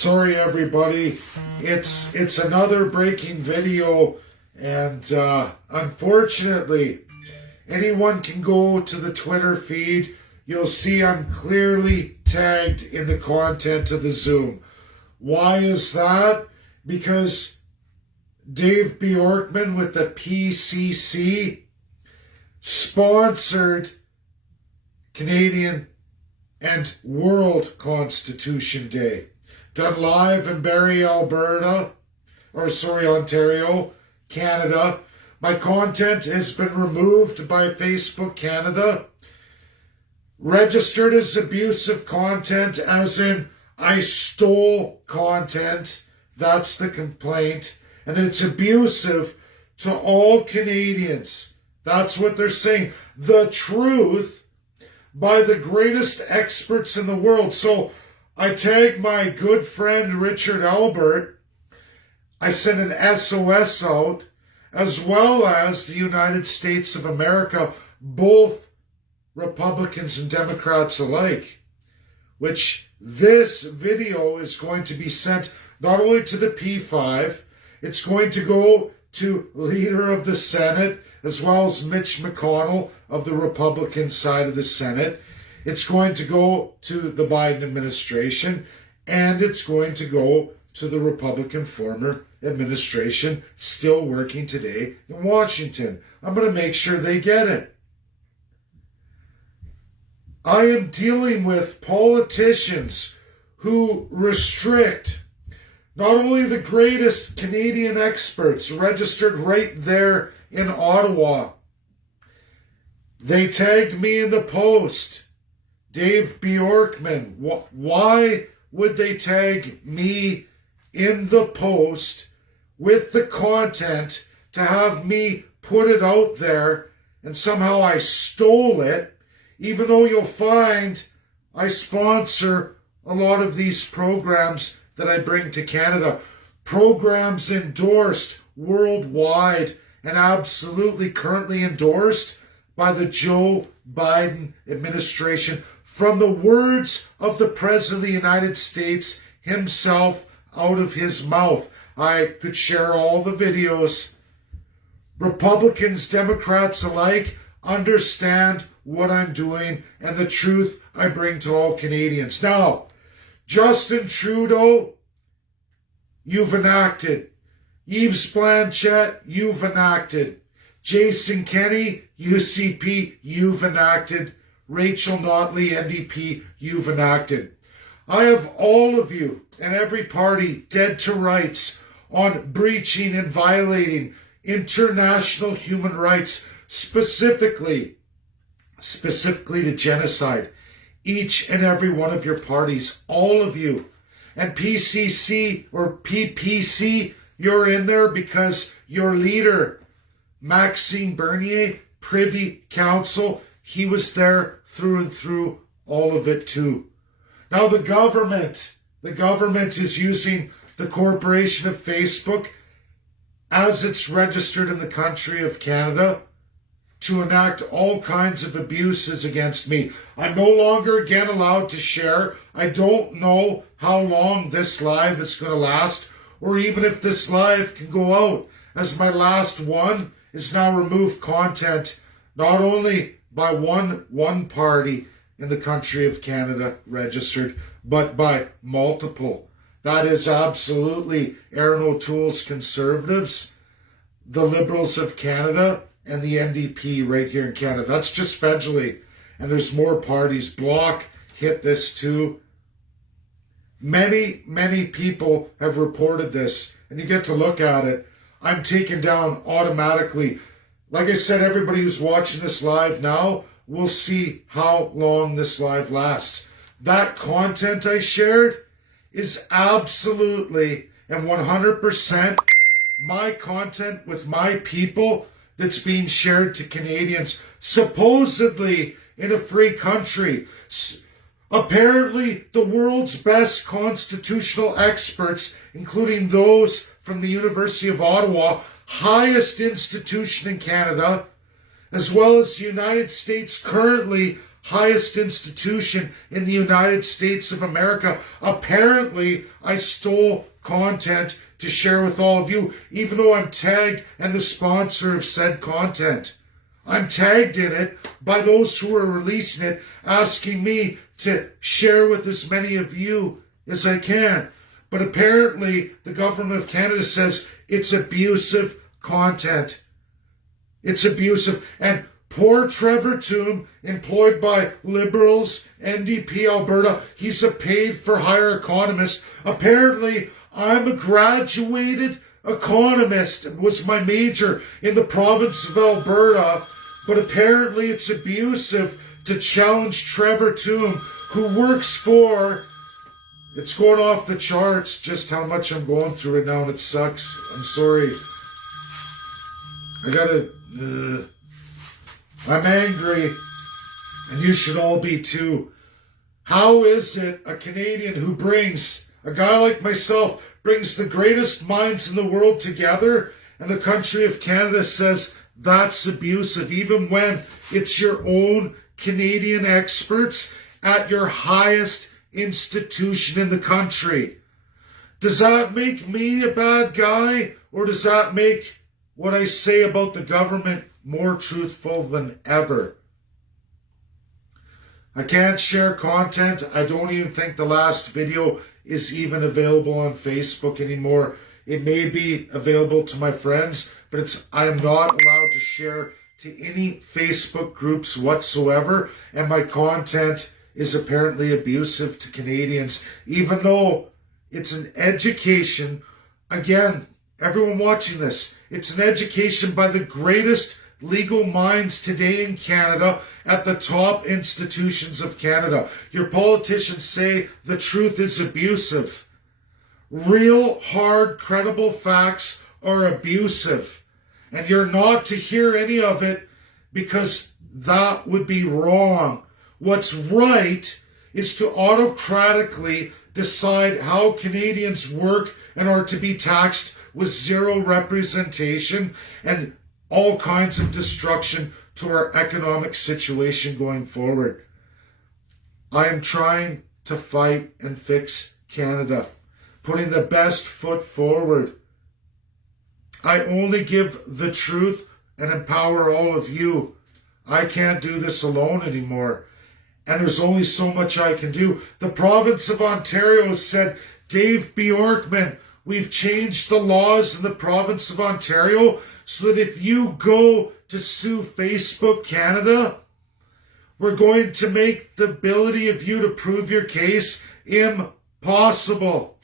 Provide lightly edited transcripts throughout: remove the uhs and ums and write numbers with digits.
Sorry, everybody. It's another breaking video, and unfortunately, anyone can go to the Twitter feed. You'll see I'm clearly tagged in the content of the Zoom. Why is that? Because Dave Bjorkman with the PCC sponsored Canadian and World Constitution Day. Done live in Barrie, Ontario, Canada. My content has been removed by Facebook Canada. Registered as abusive content, as in I stole content. That's the complaint. And it's abusive to all Canadians. That's what they're saying. The truth by the greatest experts in the world. So I tagged my good friend Richard Albert. I sent an SOS out, as well as the United States of America, both Republicans and Democrats alike, which this video is going to be sent not only to the P5, it's going to go to Leader of the Senate, as well as Mitch McConnell of the Republican side of the Senate. It's going to go to the Biden administration, and it's going to go to the Republican former administration still working today in Washington. I'm going to make sure they get it. I am dealing with politicians who restrict not only the greatest Canadian experts registered right there in Ottawa. They tagged me in the post. Dave Bjorkman. Why would they tag me in the post with the content to have me put it out there, and somehow I stole it, even though you'll find I sponsor a lot of these programs that I bring to Canada. Programs endorsed worldwide and absolutely currently endorsed by the Joe Biden administration, from the words of the President of the United States himself out of his mouth. I could share all the videos. Republicans, Democrats alike understand what I'm doing and the truth I bring to all Canadians. Now, Justin Trudeau, you've enacted. Yves Blanchette, you've enacted. Jason Kenney, UCP, you've enacted. Rachel Notley, NDP, you've enacted. I have all of you and every party dead to rights on breaching and violating international human rights, specifically to genocide. Each and every one of your parties, all of you. And PCC or PPC, you're in there because your leader, Maxime Bernier, Privy Council, he was there through and through all of it too. Now the government is using the corporation of Facebook as it's registered in the country of Canada to enact all kinds of abuses against me. I'm no longer again allowed to share. I don't know how long this live is going to last, or even if this live can go out, as my last one is now removed content, not only by one party in the country of Canada registered, but by multiple. That is absolutely Aaron O'Toole's Conservatives, the Liberals of Canada, and the NDP right here in Canada. That's just federally. And there's more parties. Bloc hit this too. Many, many people have reported this, and you get to look at it. I'm taken down automatically. Like I said, everybody who's watching this live now will see how long this live lasts. That content I shared is absolutely and 100% my content with my people that's being shared to Canadians, supposedly in a free country. Apparently, the world's best constitutional experts, including those from the University of Ottawa, highest institution in Canada, as well as the United States' currently highest institution in the United States of America. Apparently, I stole content to share with all of you, even though I'm tagged and the sponsor of said content. I'm tagged in it by those who are releasing it, asking me to share with as many of you as I can. But apparently, the government of Canada says it's abusive content. It's abusive. And poor Trevor Toome, employed by Liberals, NDP Alberta, he's a paid-for-hire economist. Apparently, I'm a graduated economist. It was my major in the province of Alberta. But apparently, it's abusive to challenge Trevor Toome, who works for... It's going off the charts just how much I'm going through it now, and it sucks. I'm sorry. I'm angry, and you should all be too. How is it a Canadian who brings, a guy like myself, brings the greatest minds in the world together, and the country of Canada says that's abusive, even when it's your own Canadian experts at your highest institution in the country? Does that make me a bad guy, or does that make what I say about the government more truthful than ever? I can't share content. I don't even think the last video is even available on Facebook anymore. It may be available to my friends, but I am not allowed to share to any Facebook groups whatsoever, and my content is apparently abusive to Canadians, even though it's an education. Again, everyone watching this, it's an education by the greatest legal minds today in Canada at the top institutions of Canada. Your politicians say the truth is abusive. Real, hard, credible facts are abusive. And you're not to hear any of it because that would be wrong. What's right is to autocratically decide how Canadians work and are to be taxed with zero representation and all kinds of destruction to our economic situation going forward. I am trying to fight and fix Canada, putting the best foot forward. I only give the truth and empower all of you. I can't do this alone anymore. And there's only so much I can do. The province of Ontario said, Dave Bjorkman, we've changed the laws in the province of Ontario so that if you go to sue Facebook Canada, we're going to make the ability of you to prove your case impossible.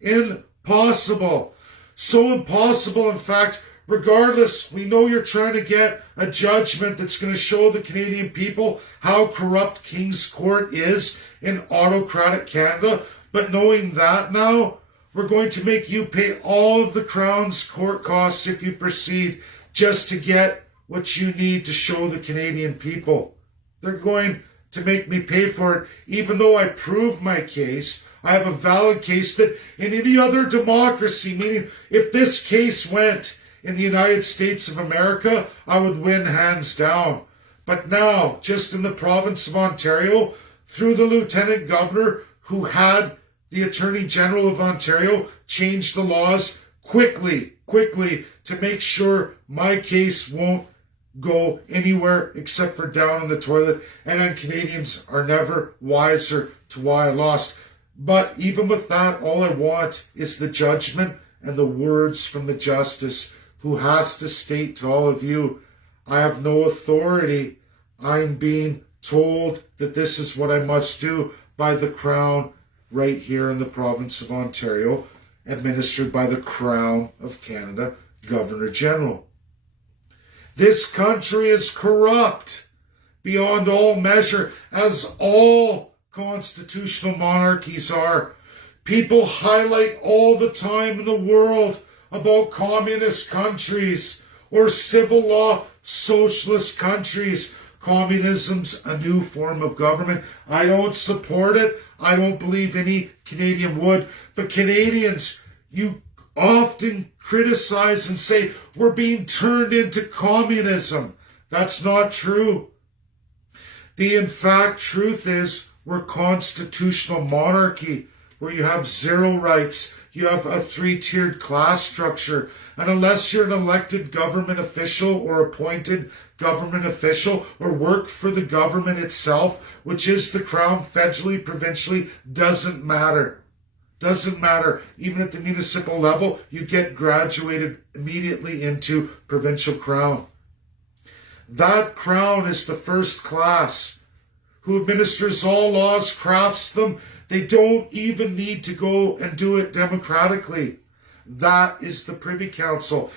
Impossible. So impossible, in fact, regardless, we know you're trying to get a judgment that's going to show the Canadian people how corrupt King's Court is in autocratic Canada. But knowing that now, we're going to make you pay all of the Crown's court costs if you proceed just to get what you need to show the Canadian people. They're going to make me pay for it, even though I prove my case. I have a valid case that in any other democracy, meaning if this case went in the United States of America, I would win hands down. But now, just in the province of Ontario, through the Lieutenant Governor, who had the Attorney General of Ontario change the laws quickly to make sure my case won't go anywhere except for down in the toilet, and then Canadians are never wiser to why I lost. But even with that, all I want is the judgment and the words from the justice who has to state to all of you, I have no authority. I'm being told that this is what I must do by the Crown right here in the province of Ontario, administered by the Crown of Canada Governor General. This country is corrupt beyond all measure, as all constitutional monarchies are. People highlight all the time in the world about communist countries or civil law socialist countries. Communism's a new form of government. I don't support it. I don't believe any Canadian would. But Canadians, you often criticize and say, we're being turned into communism. That's not true. The in fact truth is we're constitutional monarchy where you have zero rights. You have a three-tiered class structure. And unless you're an elected government official or appointed government official or work for the government itself, which is the crown, federally, provincially, doesn't matter. Doesn't matter. Even at the municipal level, you get graduated immediately into provincial crown. That crown is the first class, who administers all laws, crafts them. They don't even need to go and do it democratically. That is the Privy Council.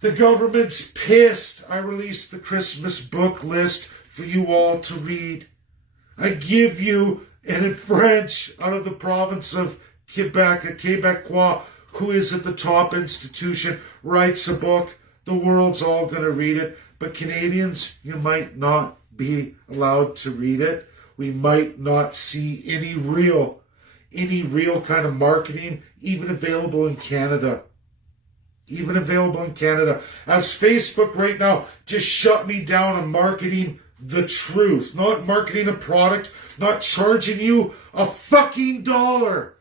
The government's pissed. I released the Christmas book list for you all to read. I give you, and in French, out of the province of Quebec, a Quebecois who is at the top institution, writes a book. The world's all going to read it. But Canadians, you might not be allowed to read it. We might not see any real kind of marketing, even available in Canada. Even available in Canada. As Facebook right now just shut me down on marketing the truth. Not marketing a product, not charging you a fucking dollar,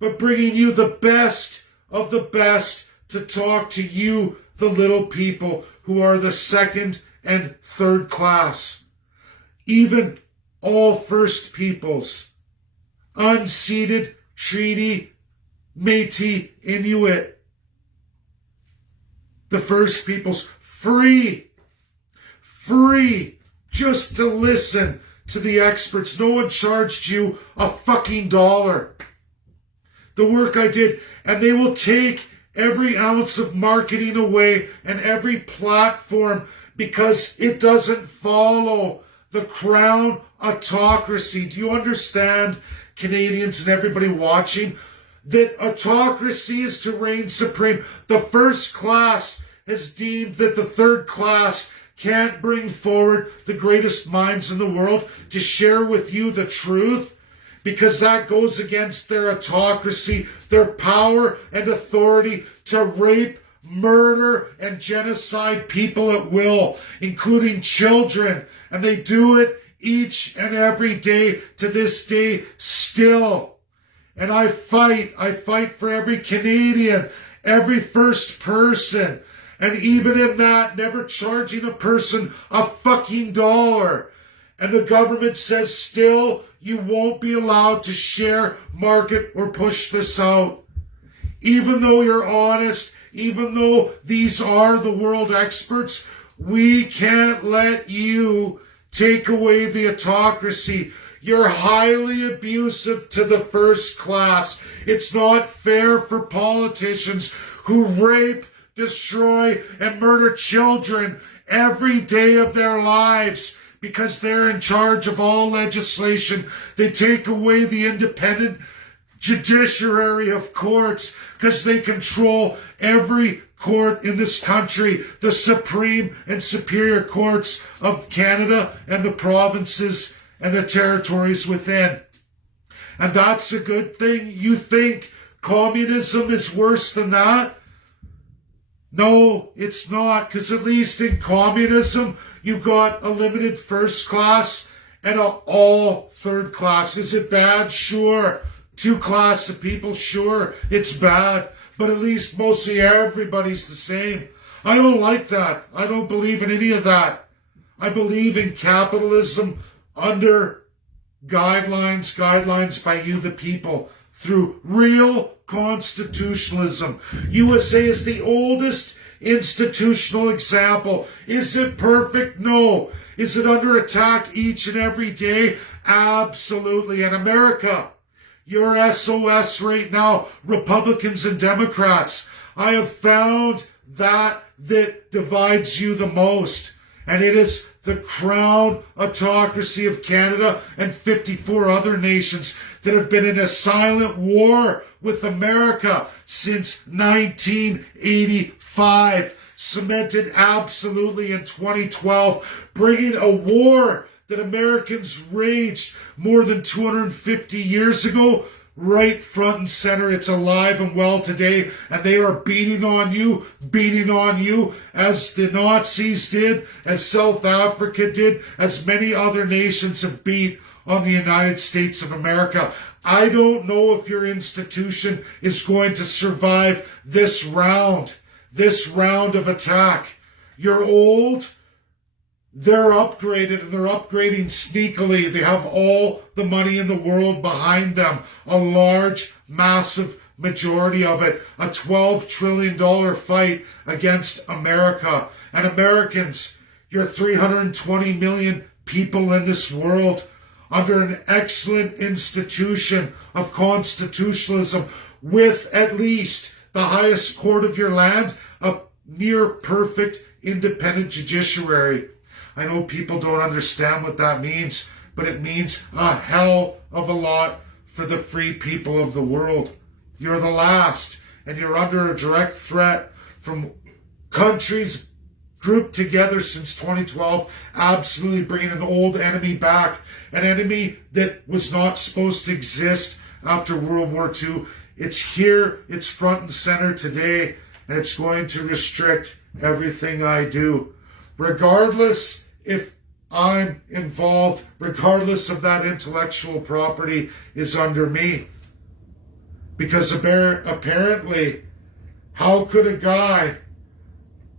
but bringing you the best of the best to talk to you, the little people who are the second and third class. Even all First Peoples, unceded, treaty, Métis, Inuit. The First Peoples, free, just to listen to the experts. No one charged you a fucking dollar. The work I did, and they will take every ounce of marketing away and every platform because it doesn't follow the crown autocracy. Do you understand, Canadians and everybody watching, that autocracy is to reign supreme? The first class has deemed that the third class can't bring forward the greatest minds in the world to share with you the truth, because that goes against their autocracy, their power and authority to rape, murder, and genocide people at will, including children. And they do it each and every day to this day still. And I fight for every Canadian, every first person, and even in that, never charging a person a fucking dollar. And the government says still, you won't be allowed to share, market, or push this out. Even though you're honest, even though these are the world experts, we can't let you take away the autocracy. You're highly abusive to the first class. It's not fair for politicians who rape, destroy, and murder children every day of their lives. Because they're in charge of all legislation. They take away the independent judiciary of courts because they control every court in this country, the Supreme and Superior Courts of Canada and the provinces and the territories within. And that's a good thing. You think communism is worse than that? No, it's not, because at least in communism, you got a limited first class and an all third class. Is it bad? Sure. Two class of people? Sure. It's bad. But at least mostly everybody's the same. I don't like that. I don't believe in any of that. I believe in capitalism under guidelines by you, the people, through real constitutionalism. USA is the oldest institutional example. Is it perfect? No. Is it under attack each and every day? Absolutely. And America, your SOS right now, Republicans and Democrats, I have found that divides you the most. And it is the crown autocracy of Canada and 54 other nations that have been in a silent war with America since 1985, cemented absolutely in 2012, bringing a war that Americans waged more than 250 years ago right front and center. It's alive and well today, and they are beating on you, as the Nazis did, as South Africa did, as many other nations have beat on the United States of America. I don't know if your institution is going to survive this round of attack. You're old. They're upgraded, and they're upgrading sneakily. They have all the money in the world behind them. A large, massive majority of it. A $12 trillion fight against America. And Americans, you're 320 million people in this world under an excellent institution of constitutionalism with at least the highest court of your land, a near perfect independent judiciary. I know people don't understand what that means, but it means a hell of a lot for the free people of the world. You're the last, and you're under a direct threat from countries grouped together since 2012, absolutely bringing an old enemy back, an enemy that was not supposed to exist after World War II. It's here, it's front and center today, and it's going to restrict everything I do. Regardless if I'm involved, regardless of that intellectual property is under me. Because apparently, how could a guy,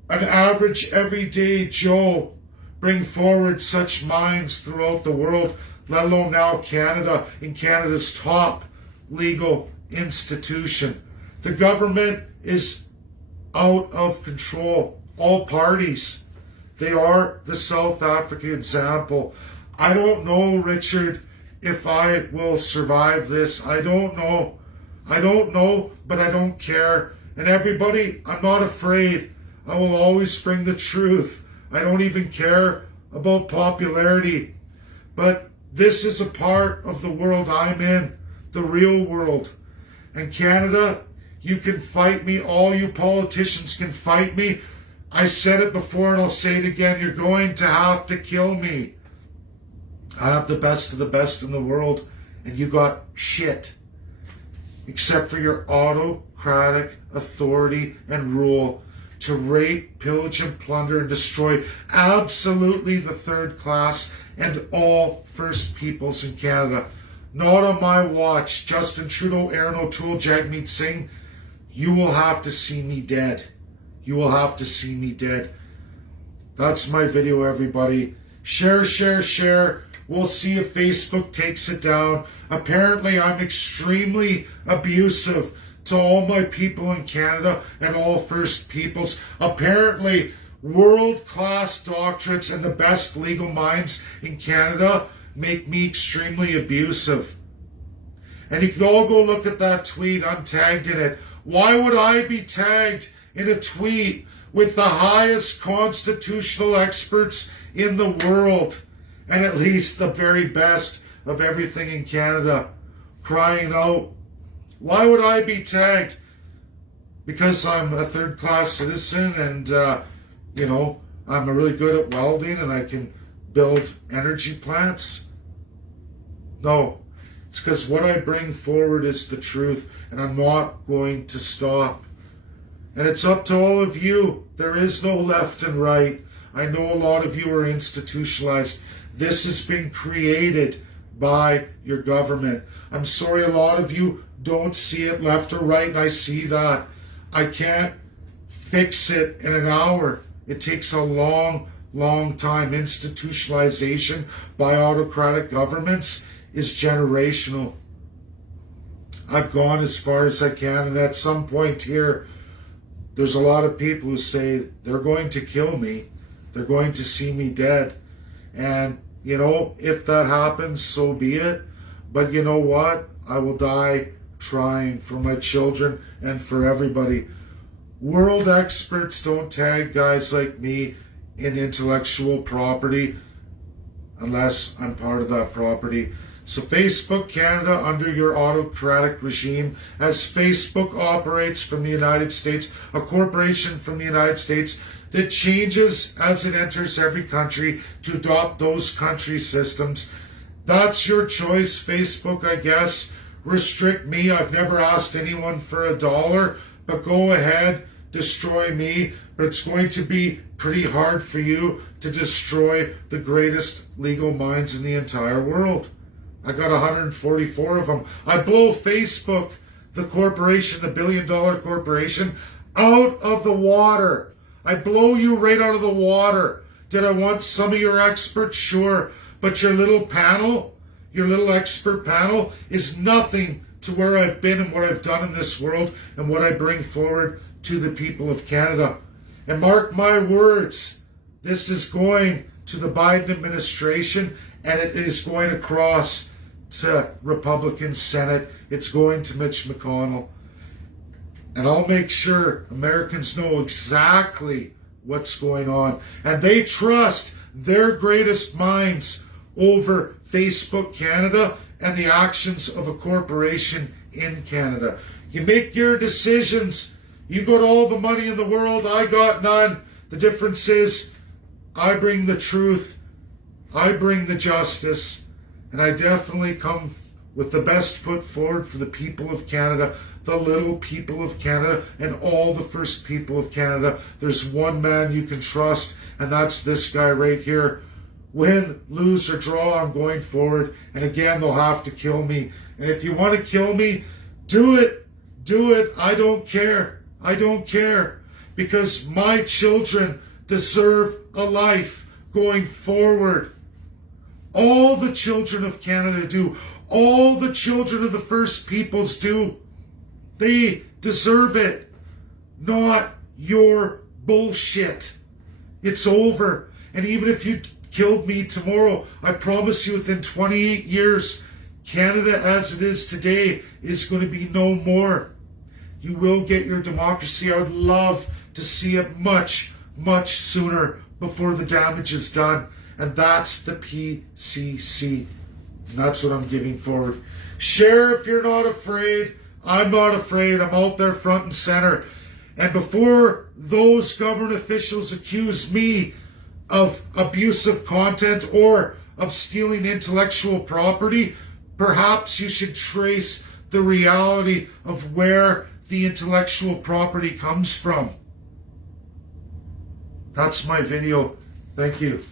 an average everyday Joe, bring forward such minds throughout the world, let alone now Canada, in Canada's top legal institution? The government is out of control. All parties. They are the South African example. I don't know, Richard, if I will survive this. I don't know. But I don't care. And everybody, I'm not afraid. I will always bring the truth. I don't even care about popularity. But this is a part of the world I'm in, the real world. And Canada, you can fight me. All you politicians can fight me. I said it before and I'll say it again. You're going to have to kill me. I have the best of the best in the world, and you got shit. Except for your autocratic authority and rule to rape, pillage, and plunder and destroy absolutely the third class and all First Peoples in Canada. Not on my watch. Justin Trudeau, Aaron O'Toole, Jagmeet Singh, you will have to see me dead. You will have to see me dead. That's my video, everybody. Share, share, share. We'll see if Facebook takes it down. Apparently, I'm extremely abusive to all my people in Canada and all First Peoples. Apparently, world-class doctorates and the best legal minds in Canada make me extremely abusive. And you can all go look at that tweet. I'm tagged in it. Why would I be tagged in a tweet with the highest constitutional experts in the world and at least the very best of everything in Canada crying out? Why would I be tagged? Because I'm a third-class citizen and, I'm really good at welding and I can build energy plants? No. It's because what I bring forward is the truth, and I'm not going to stop. And it's up to all of you. There is no left and right. I know a lot of you are institutionalized. This has been created by your government. I'm sorry a lot of you don't see it left or right, and I see that. I can't fix it in an hour. It takes a long, long time. Institutionalization by autocratic governments is generational. I've gone as far as I can, and at some point here, there's a lot of people who say they're going to kill me. They're going to see me dead. And, if that happens, so be it. But you know what? I will die trying for my children and for everybody. World experts don't tag guys like me in intellectual property unless I'm part of that property. So Facebook Canada, under your autocratic regime, as Facebook operates from the United States, a corporation from the United States that changes as it enters every country to adopt those country systems. That's your choice, Facebook, I guess. restrict me. I've never asked anyone for $1, but go ahead, destroy me. But it's going to be pretty hard for you to destroy the greatest legal minds in the entire world. I got 144 of them. I blow Facebook, the corporation, the billion-dollar corporation, out of the water. I blow you right out of the water. Did I want some of your experts? Sure. But your little panel, your little expert panel, is nothing to where I've been and what I've done in this world and what I bring forward to the people of Canada. And mark my words, this is going to the Biden administration, and it is going across to Republican Senate. It's going to Mitch McConnell. And I'll make sure Americans know exactly what's going on. And they trust their greatest minds over Facebook Canada and the actions of a corporation in Canada. You make your decisions. You got all the money in the world. I got none. The difference is I bring the truth. I bring the justice. And I definitely come with the best foot forward for the people of Canada, the little people of Canada, and all the First People of Canada. There's one man you can trust, and that's this guy right here. Win, lose, or draw, I'm going forward. And again, they'll have to kill me. And if you want to kill me, do it. Do it. I don't care. I don't care. Because my children deserve a life going forward. All the children of Canada do. All the children of the First Peoples do. They deserve it. Not your bullshit. It's over. And even if you killed me tomorrow, I promise you within 28 years, Canada as it is today is going to be no more. You will get your democracy. I would love to see it much, much sooner before the damage is done. And that's the PCC. And that's what I'm giving forward. Share if you're not afraid. I'm not afraid. I'm out there front and center. And before those government officials accuse me of abusive content or of stealing intellectual property, perhaps you should trace the reality of where the intellectual property comes from. That's my video. Thank you.